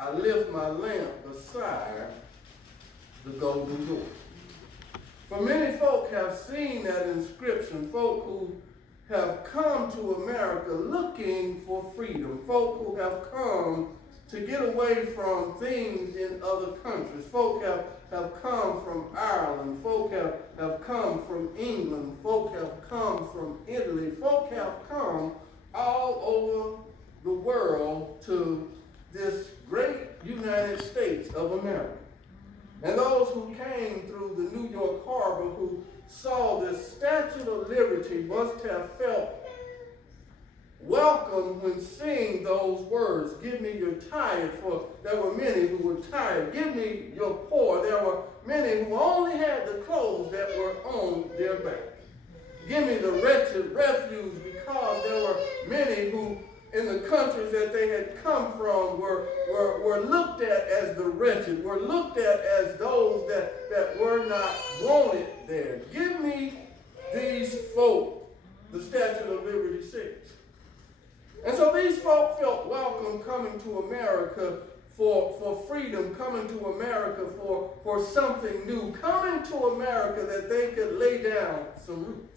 I lift my lamp beside the golden door. For many folk have seen that inscription, folk who have come to America looking for freedom, folk who have come to get away from things in other countries. Folk have come from Ireland, folk have come from England, folk have come from Italy, folk have come all over the world to this great United States of America. And those who came through the New York Harbor, who saw this Statue of Liberty, must have felt welcome when seeing those words. Give me your tired, for there were many who were tired. Give me your poor. There were many who only had the clothes that were on their back. Give me the wretched refuge, because there were many who in the countries that they had come from were looked at as the wretched, were looked at as those that were not wanted there. Give me these folk, the Statue of Liberty says. And so these folk felt welcome coming to America for freedom, coming to America for something new, coming to America that they could lay down some roots.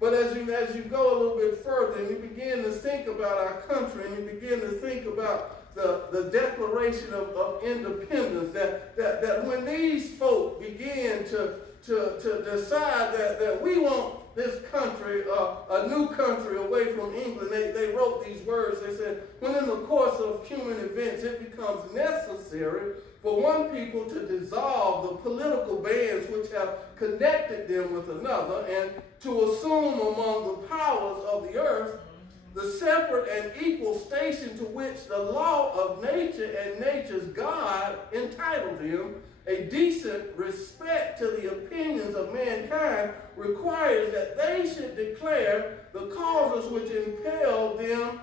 But as you go a little bit further and you begin to think about our country and you begin to think about the Declaration of Independence, that when these folk begin to decide that we want this country, a new country away from England, they wrote these words. They said, when in the course of human events it becomes necessary for one people to dissolve the political bands which have connected them with another, and to assume among the powers of the earth the separate and equal station to which the law of nature and nature's God entitled them, a decent respect to the opinions of mankind requires that they should declare the causes which impelled them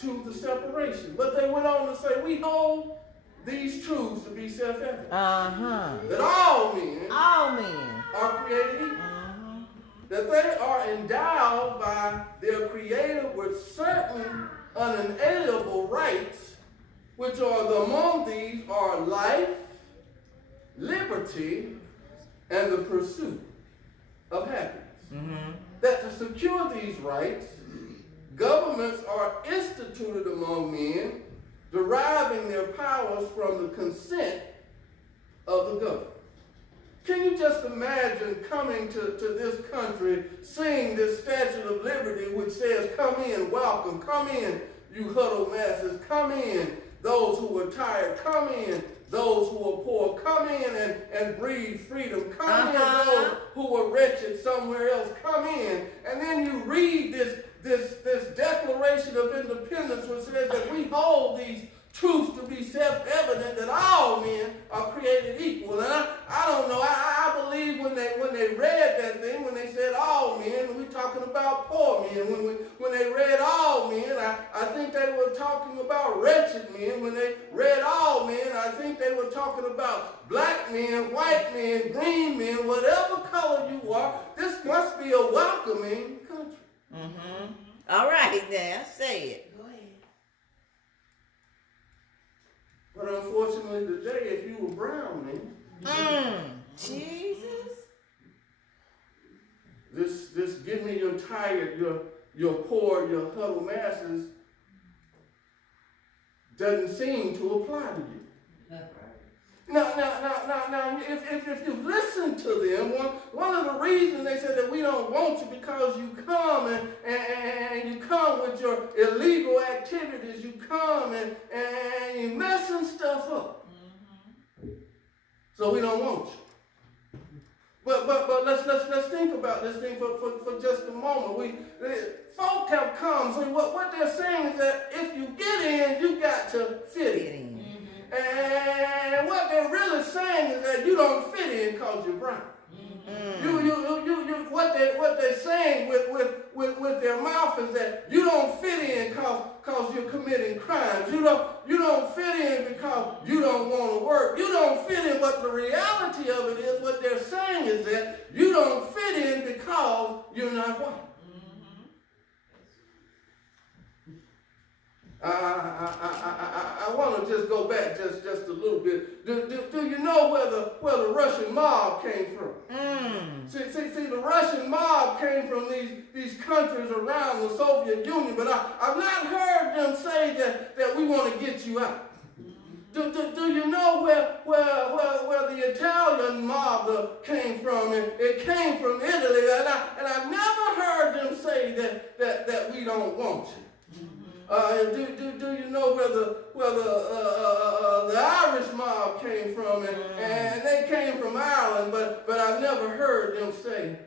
to the separation. But they went on to say, we hold these truths to be self-evident. That all men are created equal. That they are endowed by their Creator with certain unalienable rights, which are among these are life, liberty, and the pursuit of happiness. That to secure these rights, governments are instituted among men, deriving their powers from the consent of the governed. Can you just imagine coming to this country, seeing this Statue of Liberty which says, come in, welcome, come in, you huddled masses, come in, those who are tired, come in, those who are poor, come in and breathe freedom, come in, those who are wretched somewhere else, come in. And then you read this Declaration of Independence which says that we hold these truths to be self-evident, that all men are created equal. And I don't know, I believe when they read that thing, when they said all men, we're talking about poor men. When they read all men, I think they were talking about wretched men. When they read all men, I think they were talking about black men, white men, green men, whatever color you are. This must be a welcoming country. All right, now say it. But unfortunately today, if you were brown, man, Jesus. This give me your tired, your poor, your huddled masses doesn't seem to apply to you. Now, if you listen to them, one of the reasons they said that we don't want you because you come and you come with your illegal activities, you come and you messing stuff up. So we don't want you. But let's think about this thing for just a moment. Folk have come, so what they're saying is that if you get in, you got to fit in. And what they're really saying is that you don't fit in because you're brown. What they're saying with their mouth is that you don't fit in because you're committing crimes. You don't fit in because you don't want to work. You don't fit in, but the reality of it is what they're saying is that you don't fit in because you're not white. I want to just go back just a little bit. Do you know where the Russian mob came from? See, the Russian mob came from these countries around the Soviet Union, but I've not heard them say that we want to get you out. Do you know where the Italian mob came from? It came from Italy, and I've never heard them say that we don't want you. Do you know where the Irish mob came from? And they came from Ireland, but I've never heard them say.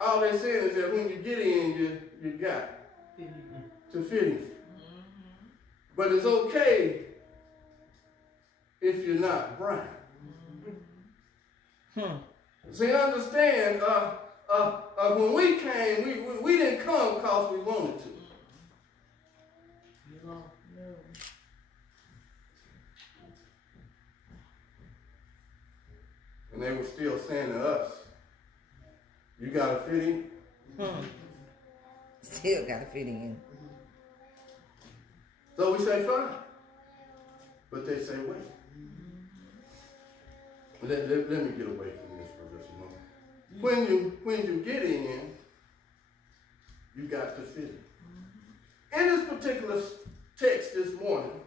All they're saying is that when you get in, you got to fit in. But it's okay if you're not brown. See, understand, when we came, we didn't come because we wanted to. And they were still saying to us, you got to fit in? Still got to fit in. So we say, fine. But they say, wait. Let me get away from this for just a moment. When you get in, you got to fit in. In this particular text this morning,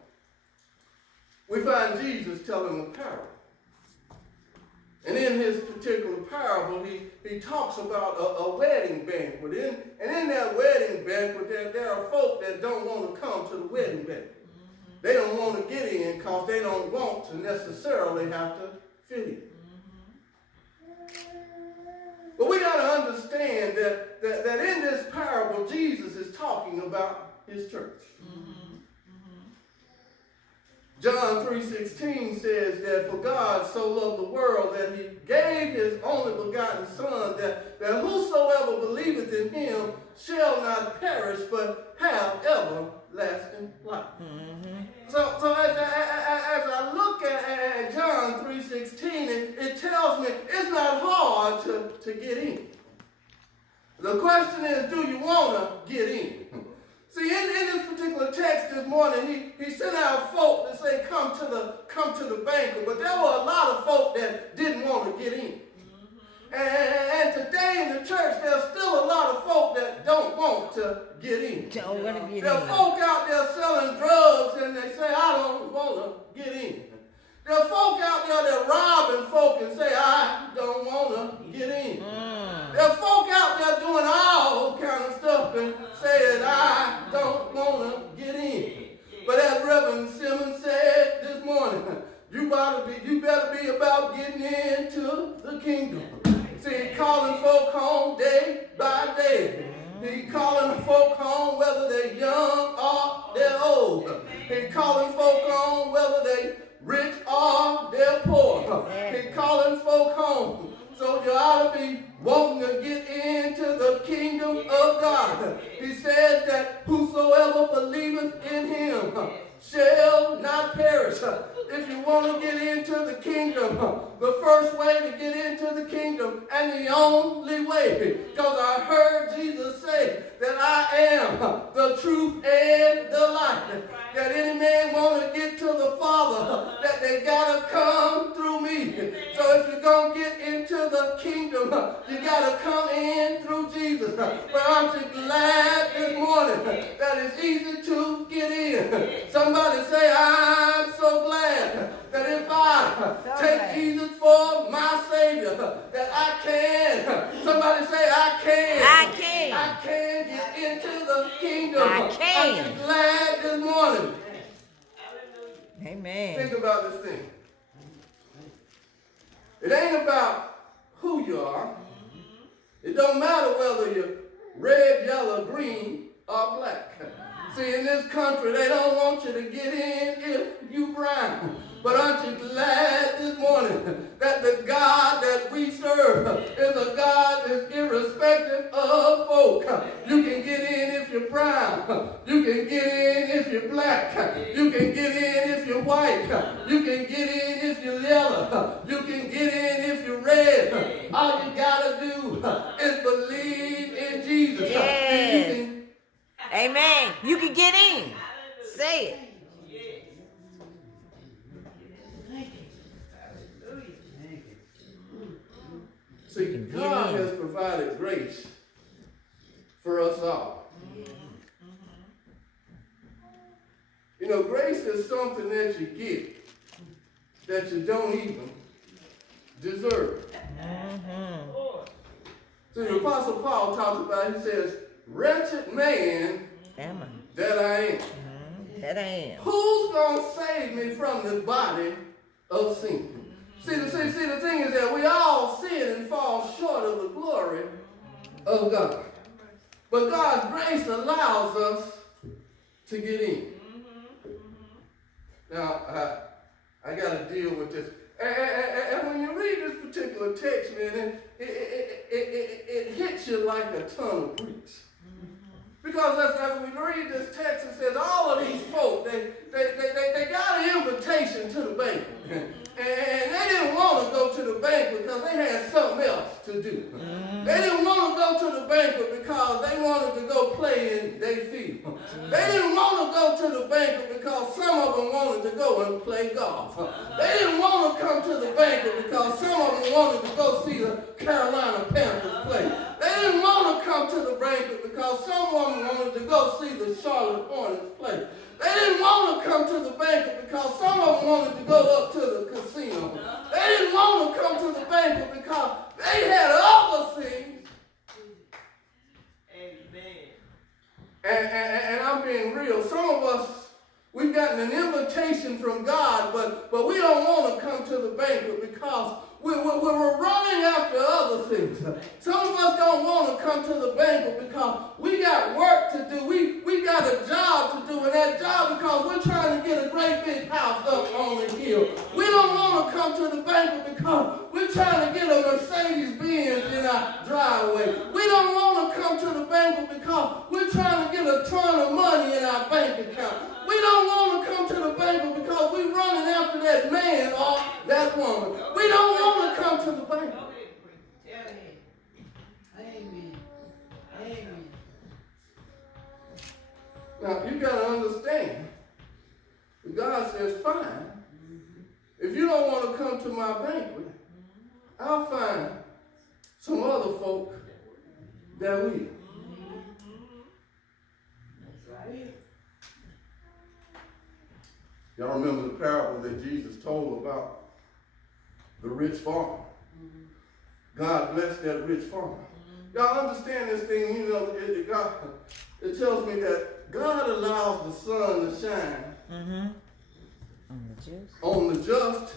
we find Jesus telling a parable. And in his particular parable, he talks about a wedding banquet. And in that wedding banquet, there are folk that don't want to come to the wedding banquet. They don't want to get in because they don't want to necessarily have to fit in. But we got to understand that in this parable, Jesus is talking about his church. John 3:16 says that for God so loved the world that he gave his only begotten Son, that whosoever believeth in him shall not perish but have everlasting life. So as I look at John 3:16, it tells me it's not hard to get in. The question is, do you want to get in? See, in this particular text this morning, he sent out folk to say, come to the banquet. But there were a lot of folk that didn't want to get in. And today in the church, there's still a lot of folk that don't want to get in. Don't want to get There are in. folk out there selling drugs and they say, I don't want to get in. There are folk out there that robbing folk and say, I don't want to get in. There are folk out there doing all kind of stuff and saying, I don't want to get in. But as Reverend Simmons said this morning, you better be about getting into the kingdom. See, he calling folk home day by day. He calling folk home whether they're young or they're old. He calling folk home whether they rich or they're poor. He calling folk home. So you ought to be wanting to get into the kingdom of God. He says that whosoever believeth in him shall not perish. If you want to get into the kingdom, the first way to get into the kingdom and the only way, because I heard Jesus say that I am the truth and the life. That any man want to get to the Father, that they got to come through me. So if you're going to get into the kingdom, you got to come in through Jesus. But aren't you glad this morning that it's easy to get in? Somebody say, I'm so glad that if I take Jesus for my Savior, that I can. Somebody say, I can. I can. I can get into the kingdom. I can. Aren't you glad this morning? Amen. Think about this thing. It ain't about who you are. It don't matter whether you're red, yellow, green, or black. See, in this country, they don't want you to get in if you brown. But aren't you glad this morning that the God that we serve is a God that's irrespective of folk? You can get in if you're brown. You can get in if you're black. You can get in if you're white. You can get in if you're yellow. You can get in if you're red. All you got to do is believe in Jesus. Yes. Amen. You can get in. Say it. See, God has provided grace for us all. You know, grace is something that you get that you don't even deserve. See, the Apostle Paul talks about, he says, wretched man that I am. That I am. Who's going to save me from the body of sin? See, the thing is that we all sin and fall short of the glory of God. But God's grace allows us to get in. Now, I got to deal with this. And when you read this particular text, man, it hits you like a ton of bricks. Because as we read this text, it says all of these folk, they got an invitation to the banquet. And they didn't want to go to the banquet because they had something else to do. They didn't want to go to the banquet because they wanted to go play in their field. They didn't want to go to the banquet because some of them wanted to go and play golf. They didn't want to come to the banquet because some of them wanted to go see the Carolina Panthers play. They didn't want to come to the banquet because some of them wanted to go see the Charlotte Hornets play. They didn't want to come to the banquet because some of them wanted to go up to the casino. They didn't want to come to the banquet because they had other things. Amen. And I'm being real. Some of us, we've gotten an invitation from God, but we don't want to come to the banquet because we're running after other things. Some of us don't want to come to the banquet because we got work to do. We got a job to do, and that job because we're trying to get a great big house up on the hill. We don't want to come to the banquet because we're trying to get a Mercedes-Benz in our driveway. We don't want to come to the banquet because we're trying to get a ton of money in our bank account. We don't want to come to the banquet because we're running after that man or that woman. We don't want to come to the banquet. Amen. Amen. Now, you got to understand, God says, fine. If you don't want to come to my banquet, I'll find some other folk that will. Y'all remember the parable that Jesus told about the rich farmer? God blessed that rich farmer. Y'all understand this thing, you know, it tells me that God allows the sun to shine on the just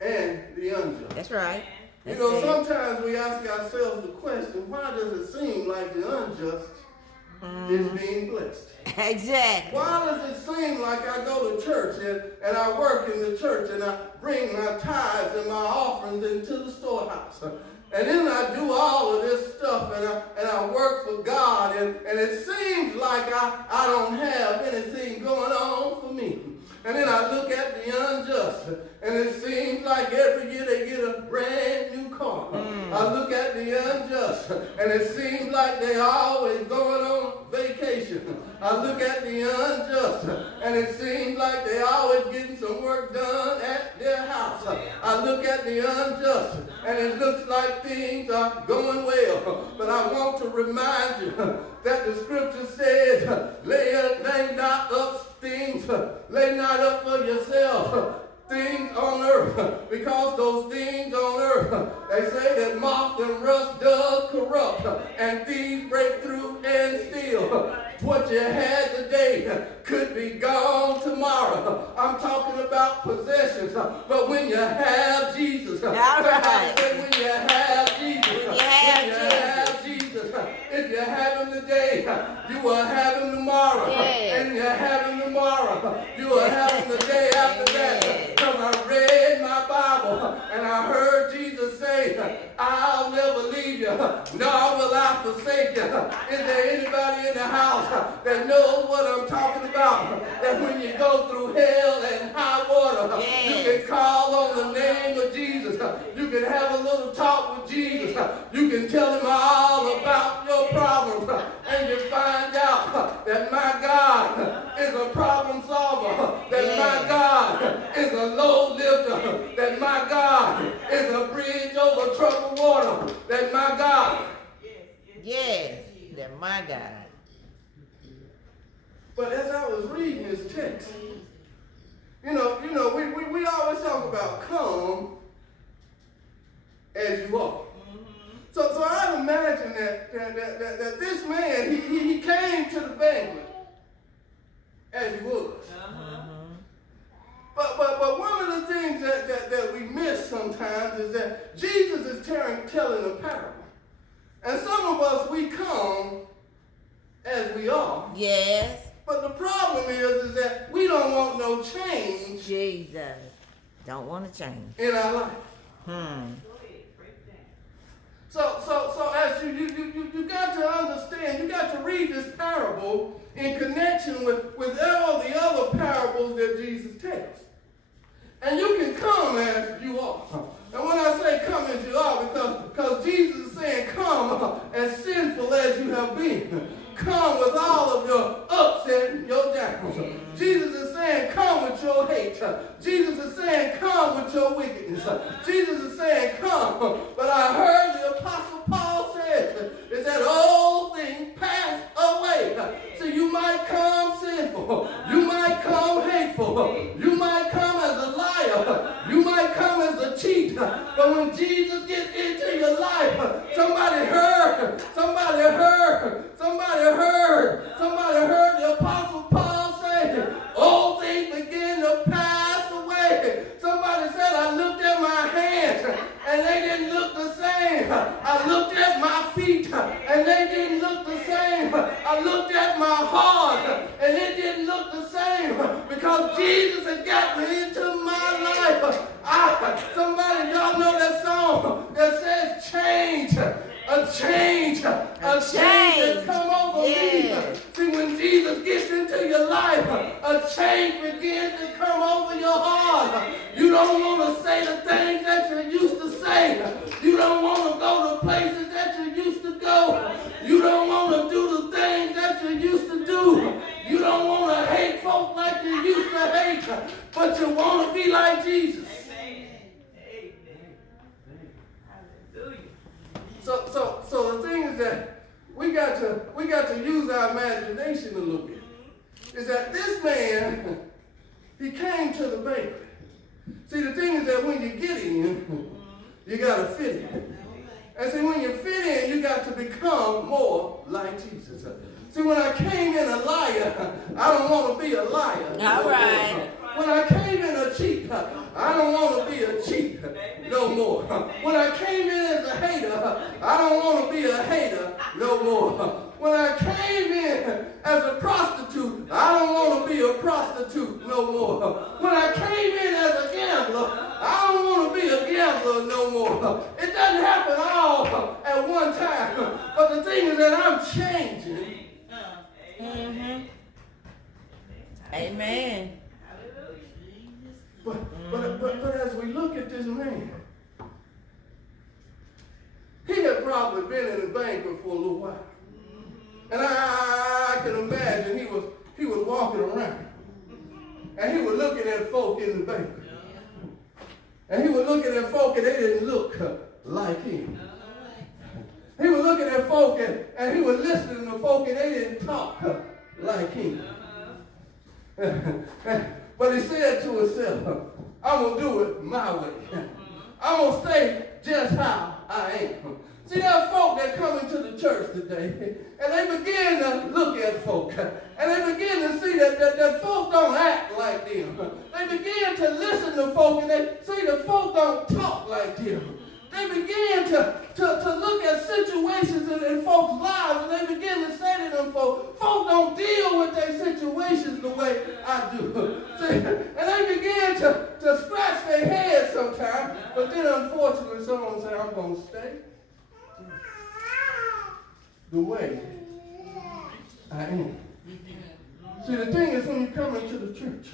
and the unjust. That's right. You know, sometimes we ask ourselves the question, why does it seem like the unjust is being blessed? Exactly. Why does it seem like I go to church and I work in the church and I bring my tithes and my offerings into the storehouse? And then I do all of this stuff and I work for God and it seems like I don't have anything going on for me. And then I look at the unjust, and it seems like every year they get a brand new car. I look at the unjust, and it seems like they always going on vacation. I look at the unjust, and it seems like they always getting some work done at their house. I look at the unjust, and it looks like things are going well. But I want to remind you that the scripture says, lay not up things, lay not up for yourself things on earth, because those things on earth, they say that moth and rust does corrupt, and thieves break through and steal. What you had today could be gone tomorrow. I'm talking about possessions, but when you have Jesus, all right. when you have Jesus, if you have him today, you will have him tomorrow, and you have him tomorrow, you will have him the day after that. Because I read my Bible and I heard Jesus say, I'll never leave you, nor will I forsake you. Is there anybody in the house that knows what I'm talking about? That when you go through hell and high water, you can call on the name of Jesus. You can have a little talk with Jesus. You can tell him all about your problems, and you find out Yes, they're my God. But as I was reading this text, we always talk about come as you are. So I imagine that this man, he came to the banquet as he was. But one of the things that we miss sometimes is that Jesus is telling a parable. And some of us, we come as we are. Yes. But the problem is that we don't want no change Jesus. Don't want to change. in our life. So as you got to understand, you got to read this parable in connection with all the other parables that Jesus tells. And you can come as you are. And when I say come as you are, because Jesus is saying come as sinful as you have been. Come with all of your ups and your downs. Jesus is saying come with your hate. Jesus is saying come with your wickedness. Jesus is saying come. But I heard the Apostle Paul say is that old thing passed away. So you might come sinful. You might come hateful. You might come as a liar. You might come as a cheat. But when Jesus gets into your life, somebody heard the Apostle Paul say, old things begin to pass away. Somebody said, I looked at my hands and they didn't look the same. I looked at my feet and they didn't look the same. I looked at my heart and it didn't look the same because Jesus had got me into my life. Somebody, y'all know that song that says change. A change has come over me. See, when Jesus gets into your life, a change begins to come over your heart. You don't want to say the things that you used to say. You don't want to go to places that you used to go. You don't want to do the things that you used to do. You don't want to hate folk like you used to hate, but you want to be like Jesus. So the thing is that we got to use our imagination a little bit. Is that this man, he came to the banquet. See, the thing is that when you get in, you got to fit in. And see, when you fit in, you got to become more like Jesus. See, when I came in a liar, I don't want to be a liar. All right. When I came in a cheat, I don't want to be a cheat no more. When I came in as a hater, I don't want to be a hater no more. When I came in as a prostitute, I don't want to be a prostitute no more. When I came in as a gambler, I don't want to be a gambler no more. It doesn't happen all at one time. But the thing is that I'm changing. Amen. But as we look at this man, he had probably been in the banquet for a little while. And I can imagine he was walking around. And he was looking at folk in the banquet. And he was looking at folk and they didn't look like him. He was looking at folk and he was listening to folk and they didn't talk like him. But he said to himself, I'm going to do it my way. I'm going to stay just how I am. See, there are folk that come into the church today, and they begin to look at folk, and they begin to see that folk don't act like them. They begin to listen to folk, and they see that folk don't talk like them. They begin to look at situations in folks' lives, and they begin to say to them folk don't deal with their situations the way I do. See, and they begin to scratch their heads sometimes, but then unfortunately someone say, I'm going to stay the way I am. See, the thing is when you come into the church,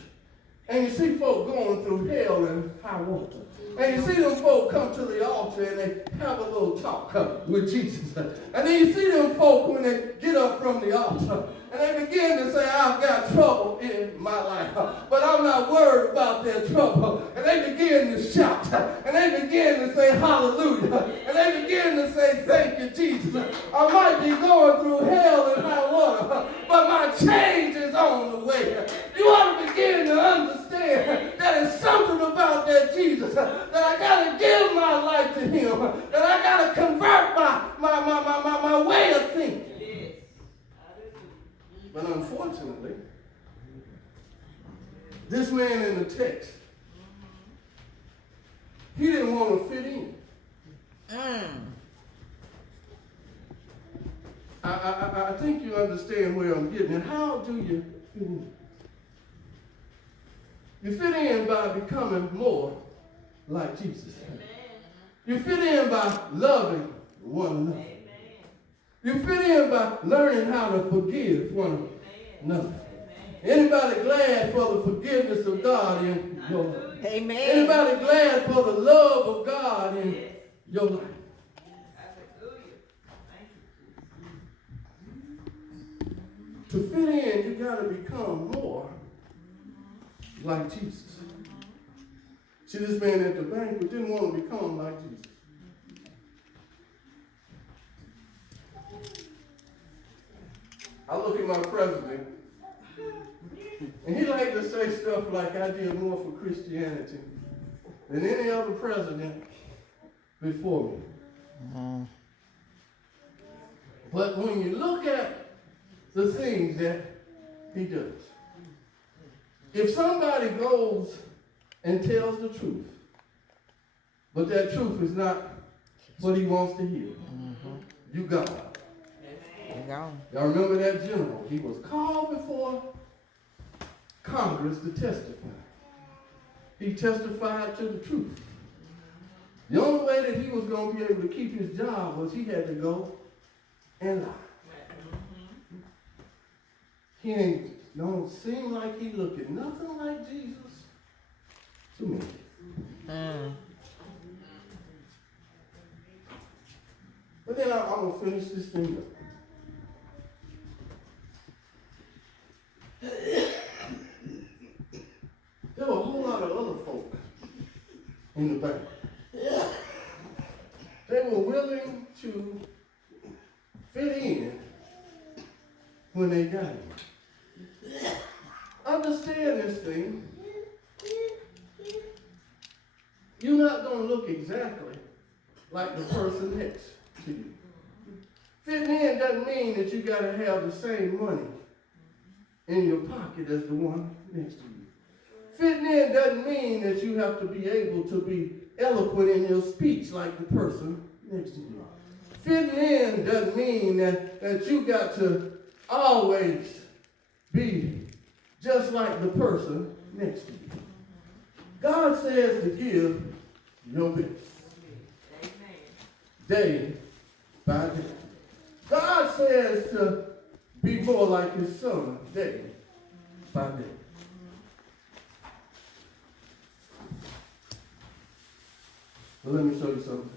And you see folk going through hell and high water. And you see them folk come to the altar and they have a little talk with Jesus. And then you see them folk when they get up from the altar and they begin to say, I've got trouble in my life, but I'm not worried about their trouble. And they begin to shout and they begin to say hallelujah. And they begin to say, thank you, Jesus. I might be going through hell and high water, but my change is on the way. You ought to begin to understand that it's something about that Jesus, that I got to give my life to him, that I got to convert my way of thinking. But unfortunately, this man in the text, he didn't want to fit in. I think you understand where I'm getting at. How do you fit in? You fit in by becoming more like Jesus. Amen. You fit in by loving one another. Amen. You fit in by learning how to forgive one another. Amen. Anybody glad for the forgiveness of God in your life? Amen. Anybody glad for the love of God in your life? To fit in, you got to become more like Jesus. See, this man at the banquet didn't want to become like Jesus. I look at my president, and he liked to say stuff like, I did more for Christianity than any other president before me. But when you look at the things that he does, if somebody goes and tells the truth, but that truth is not what he wants to hear, you gone. Y'all remember that general? He was called before Congress to testify. He testified to the truth. The only way that he was going to be able to keep his job was he had to go and lie. He don't seem like he looking nothing like Jesus to me. But then I'm going to finish this thing up. There were a whole lot of other folk in the bank. They were willing to fit in when they got in. Understand this thing. You're not going to look exactly like the person next to you. Fitting in doesn't mean that you got to have the same money in your pocket as the one next to you. Fitting in doesn't mean that you have to be able to be eloquent in your speech like the person next to you. Fitting in doesn't mean that you got to always be just like the person next to you. God says to give your best. Day by day. God says to be more like his son day by day. Well, let me show you something.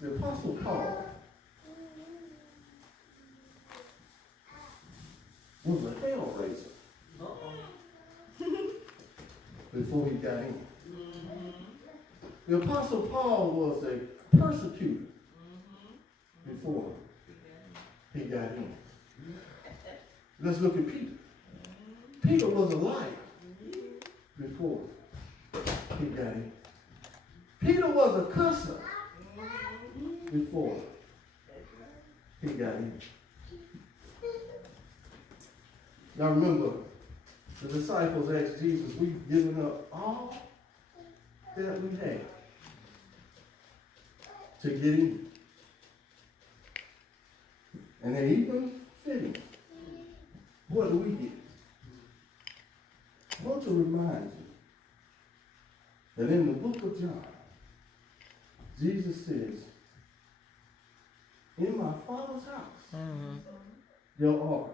The Apostle Paul was a hell raiser before he got in. The Apostle Paul was a persecutor before he got in. Let's look at Peter. Peter was a liar before he got in. Peter was a cusser before he got in. Now remember, the disciples asked Jesus, we've given up all that we had to get in. And they even fit in. What do we get? I want to remind you that in the book of John, Jesus says, in my Father's house, there are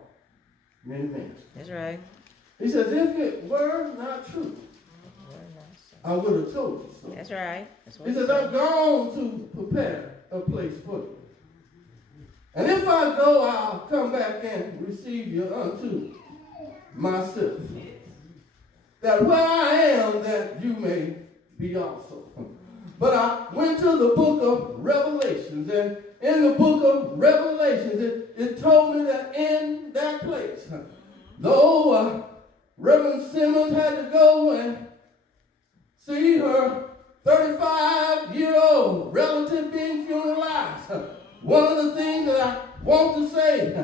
many mansions. That's right. He says, if it were not true, I would have told you so. That's right. That's what He says, I've gone to prepare a place for you. And if I go, I'll come back and receive you unto myself. That where I am, that you may be also. But I went to the book of Revelations, and in the book of Revelations, it told me that in that place, though Reverend Simmons had to go and see her 35-year-old relative being funeralized, one of the things that I want to say,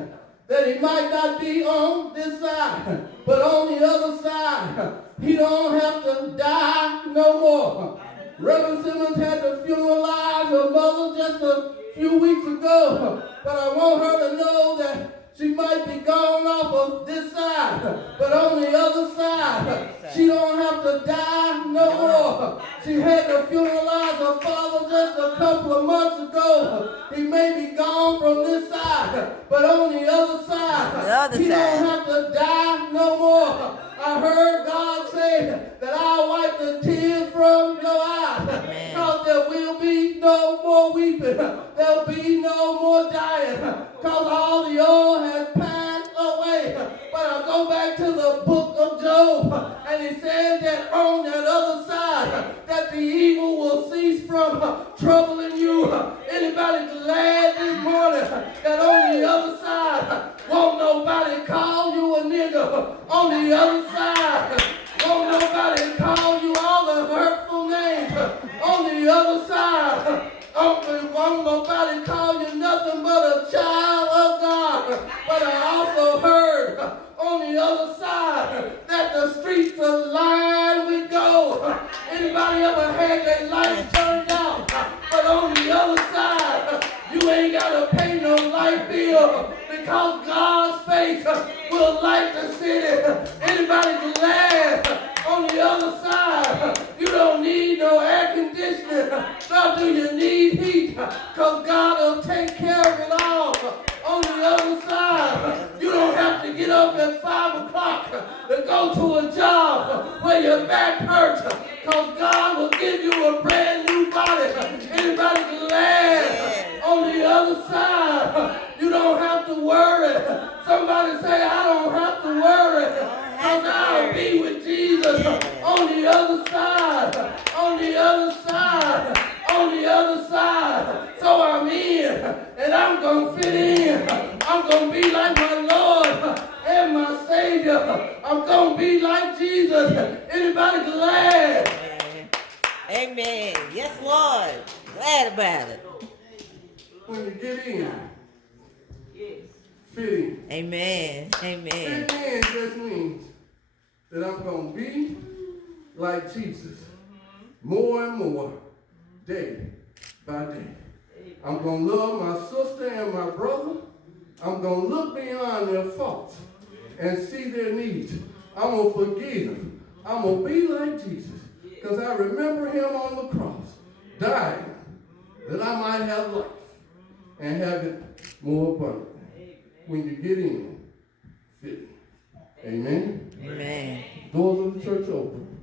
that he might not be on this side, but on the other side, he don't have to die no more. Reverend Simmons had to funeralize her mother just a few weeks ago, but I want her to know that she might be gone off of this side, but on the other side, she don't have to die no more. She had to funeralize her father just a couple of months ago. He may be gone from this side, but on the other side, he don't have to die no more. I heard God say that I'll wipe the tears from your eyes, because there will be no more weeping. There'll be no more dying, because all the old has passed away. But I go back to the book of Job, and he said that on that other side, that the evil will cease from troubling you. Anybody glad this morning that on the other side, won't nobody call you a nigger? On the other side, won't nobody call you all the hurtful names? On the other side, won't nobody call you nothing but a child of God. But I also heard on the other side that the streets are lined with gold. Anybody ever had their lights turned out? But on the other side, you ain't got to pay no light bill, because God's face will light the city. Anybody glad on the other side? You don't need no air conditioning, nor do you need heat, because God will take care of it all. On the other side, you don't have to get up at 5 o'clock to go to a job where your back hurts, because God will give you a brand new body. Anybody glad on the other side? You don't have to worry. Somebody say, I don't have to worry, because I'll be with Jesus on the other side, on the other side, on the other side. So I'm in, and I'm going to fit in. I'm going to be like my Lord and my Savior. I'm going to be like Jesus. Anybody glad? Amen. Yes, Lord. Glad about it. When you get in, fit in. Amen. Amen. Fit in just means that I'm going to be like Jesus more and more, day by day. I'm going to love my sister and my brother. I'm going to look beyond their faults and see their needs. I'm going to forgive. I'm going to be like Jesus, because I remember him on the cross, dying that I might have life and have it more abundantly. When you get in, fit in. Amen? Amen. Doors of the church open.